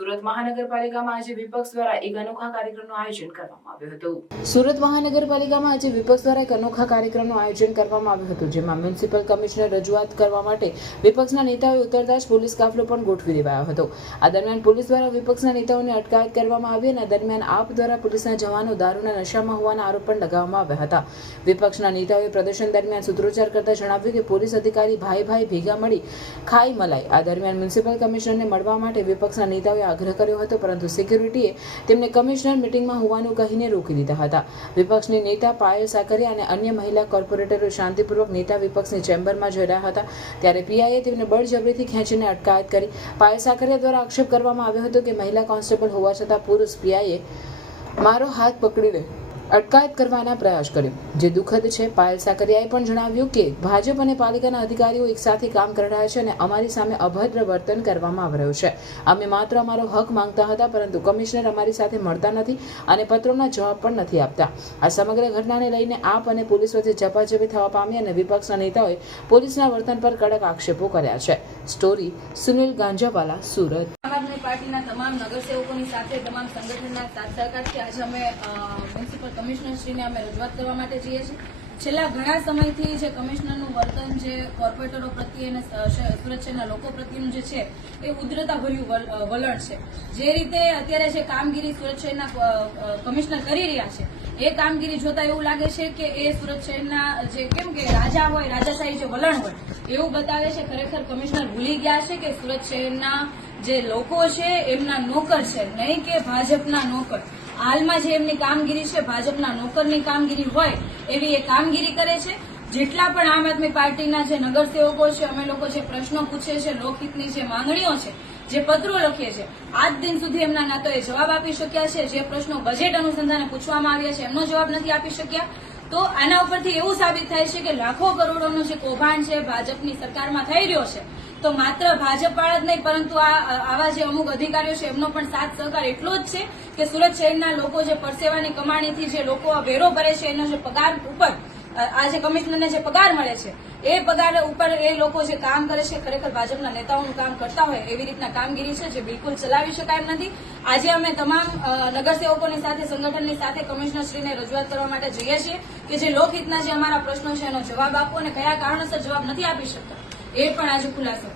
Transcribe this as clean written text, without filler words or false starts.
સુરત મહાનગરપાલિકામાં આજે વિપક્ષ દ્વારા એક અનોખા કાર્યક્રમનું આયોજન કરવામાં આવ્યું હતું। સુરત મહાનગરપાલિકામાં આજે વિપક્ષ દ્વારા એક અનોખા કાર્યક્રમનું આયોજન કરવામાં આવ્યું હતું, જેમાં મ્યુનિસિપલ કમિશનર રજૂઆત કરવા માટે વિપક્ષના નેતાઓએ ઉતરતા જ પોલીસ કાફલો પણ ગોઠવી દેવાયો હતો। આ દરમિયાન પોલીસ દ્વારા વિપક્ષના નેતાઓની અટકાયત કરવામાં આવી અને દરમિયાન આપ દ્વારા પોલીસના જવાનો દારૂના નશામાં હોવાના આરોપ પણ લગાવવામાં આવ્યા હતા। વિપક્ષના નેતાઓએ પ્રદર્શન દરમિયાન સૂત્રોચ્ચાર કરતા જણાવ્યું કે પોલીસ અધિકારી ભાઈ ભેગા મળી ખાઈ મલાઈ। આ દરમિયાન મ્યુનિસિપલ કમિશનરને મળવા માટે વિપક્ષના નેતાઓએ આગ્રહ કર્યો હતો, પરંતુ સિક્યુરિટીએ તેમને કમિશનર મીટિંગમાં હોવાનું કહીને રોકી દીધા હતા। વિપક્ષની નેતા પાયલ સાકરિયા અને અન્ય મહિલા કોર્પોરેટરો શાંતિપૂર્વક નેતા વિપક્ષની ચેમ્બરમાં જઈ રહ્યા હતા, ત્યારે પીઆઈએ તેમને બળજબરીથી ખેંચીને અટકાયત કરી। પાયલ સાકરિયા દ્વારા આક્ષેપ કરવામાં આવ્યો હતો કે મહિલા કોન્સ્ટેબલ હોવા છતાં પુરુષ પીઆઈએ મારો હાથ પકડીને અટકાયત કરવાના પ્રયાસ કર્યો, જે દુઃખદ છે। પાયલ સાકરિયાએ પણ જણાવ્યું કે ભાજપ અને પાલિકાના અધિકારીઓ એકસાથે કામ કરી રહ્યા છે અને અમારી સામે અભદ્ર વર્તન કરવામાં આવી રહ્યું છે। અમે માત્ર અમારો હક માંગતા હતા, પરંતુ કમિશનર અમારી સાથે મળતા નથી અને પત્રોના જવાબ પણ નથી આપતા। આ સમગ્ર ઘટનાને લઈને આપ અને પોલીસ વચ્ચે ઝપાઝપી થવા પામી અને વિપક્ષના નેતાઓએ પોલીસના વર્તન પર કડક આક્ષેપો કર્યા છે। સ્ટોરી સુનિલ ગાંજાવાલા, સુરત। આમ આદમી પાર્ટીના તમામ નગરસેવકોની સાથે તમામ સંગઠનના સાથ સહકારથી આજે અમે મ્યુનિસિપલ કમિશનરશ્રીને અમે રજૂઆત કરવા માટે જઈએ છીએ। છેલ્લા ઘણા સમયથી જે કમિશનરનું વર્તન જે કોર્પોરેટરો પ્રત્યે અને સુરત શહેરના લોકો પ્રત્યેનું જે છે એ ઉદ્ધરતાભર્યું વલણ છે। જે રીતે અત્યારે જે કામગીરી સુરત શહેરના કમિશનર કરી રહ્યા છે, એ કામગીરી જોતા એવું લાગે છે કે એ સુરત શહેરના જે કેમ કે રાજા હોય, રાજાશાહી જે વલણ હોય એવું બતાવે છે। ખરેખર કમિશનર ભૂલી ગયા છે કે સુરત શહેરના જે લોકો છે એમના નોકર છે, નહીં કે ભાજપના નોકર। હાલમાં જે એમની કામગીરી છે ભાજપના નોકરની કામગીરી હોય એવી એ કામગીરી કરે છે। જેટલા પણ આમ આદમી પાર્ટીના જે નગરસેવકો છે, અમે લોકો જે પ્રશ્નો પૂછે છે, લોકહિતની જે માંગણીઓ છે, જે પત્રો લખીએ છીએ, આજ દિન સુધી એમના ના તો એ જવાબ આપી શક્યા છે। જે પ્રશ્નો બજેટ અનુસંધાને પૂછવામાં આવ્યા છે એમનો જવાબ નથી આપી શક્યા। તો આના ઉપરથી એવું સાબિત થાય છે કે લાખો કરોડોનું જે કૌભાંડ છે ભાજપની સરકારમાં થઈ રહ્યો છે, તો માત્ર ભાજપ વાળા જ નહીં, પરંતુ આવા જે અમુક અધિકારીઓ છે એમનો પણ સાથ સહકાર એટલો જ છે કે સુરત શહેરના લોકો જે પરસેવાની કમાણીથી જે લોકો આ વેરો ભરે છે એનો જે પગાર ઉપર આ જે કમિશનરને જે પગાર મળે છે એ પગાર ઉપર એ લોકો જે કામ કરે છે, ખરેખર ભાજપના નેતાઓનું કામ કરતા હોય એવી રીતના કામગીરી છે, જે બિલકુલ ચલાવી શકાય એમ નથી। આજે અમે તમામ નગરસેવકોની સાથે સંગઠનની સાથે કમિશનરશ્રીને રજૂઆત કરવા માટે જઈએ છીએ કે જે લોકહિતના જે અમારા પ્રશ્નો છે એનો જવાબ આપો અને કયા કારણોસર જવાબ નથી આપી શકતા એ પણ આજે ખુલાસો